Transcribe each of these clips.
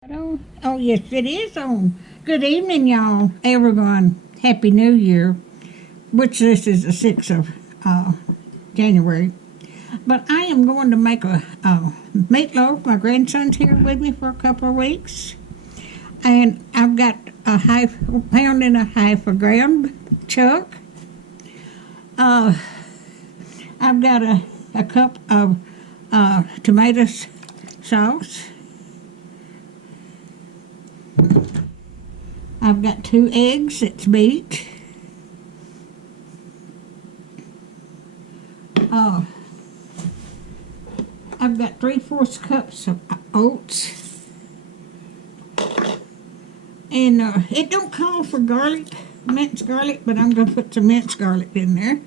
Oh, yes, it is on. Good evening, y'all, everyone. Happy New Year, which this is the 6th of January. But I am going to make a meatloaf. My grandson's here with me for a couple of weeks. And I've got a pound and a half of ground chuck. I've got a cup of tomato sauce. I've got 2 eggs that's beat. I've got 3/4 cups of oats. And it don't call for garlic, minced garlic, but I'm going to put some minced garlic in there.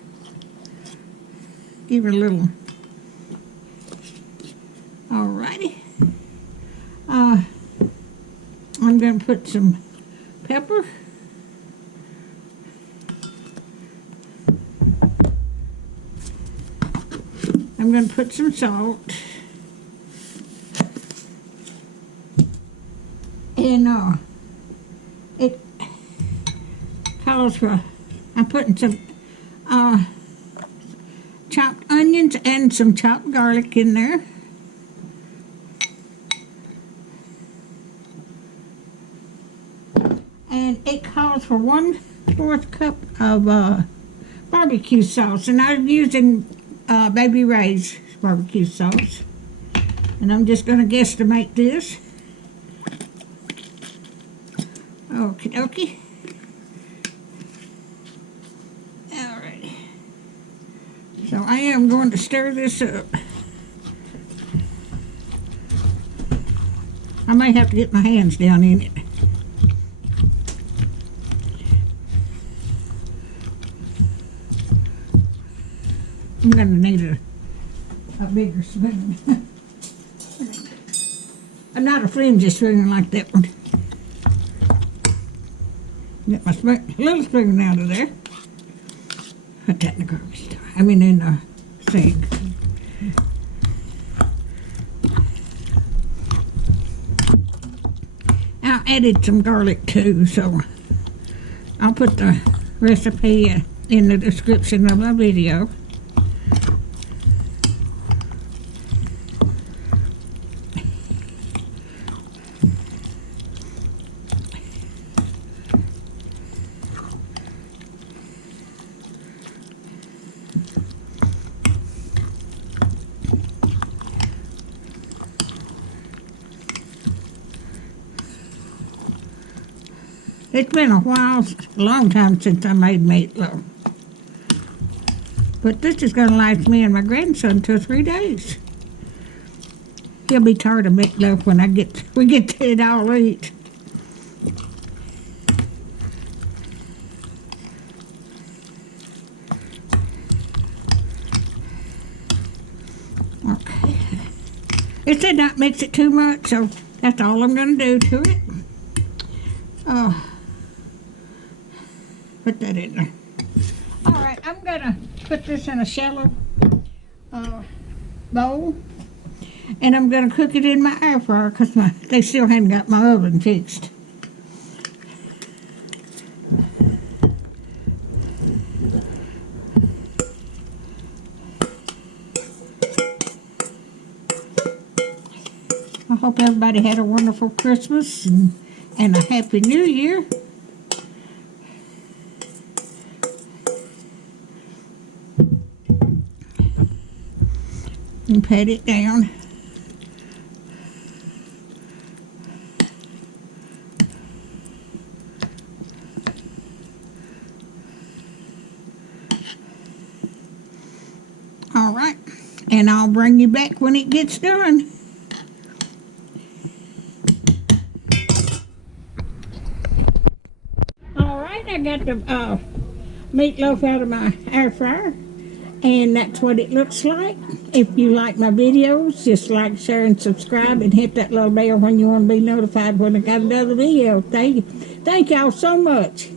Give it a little. Alrighty. I'm going to put some pepper. I'm going to put some salt. And it calls for, I'm putting some chopped onions and some chopped garlic in there. And it calls for 1/4 cup of barbecue sauce, and I'm using Baby Ray's barbecue sauce. And I'm just going to guesstimate this. Okie dokie. Alright. So I am going to stir this up. I may have to get my hands down in it. I'm going to need a bigger spoon. Not a flimsy spoon like that one. Get my little spoon out of there. Put that in the garbage store. I mean in the sink. I added some garlic too, so I'll put the recipe in the description of my video. It's been a long time since I made meatloaf. But this is going to last me and my grandson 2 or 3 days. He'll be tired of meatloaf when we get to it all eat. Okay. It said not mix it too much, so that's all I'm going to do to it. Put that in there. Alright, I'm going to put this in a shallow bowl. And I'm going to cook it in my air fryer because they still haven't got my oven fixed. I hope everybody had a wonderful Christmas and a Happy New Year. And pat it down. All right, and I'll bring you back when it gets done. All right, I got the meatloaf out of my air fryer. And that's what it looks like. If you like my videos, just like, share, and subscribe, and hit that little bell when you want to be notified when I got another video. Thank y'all so much.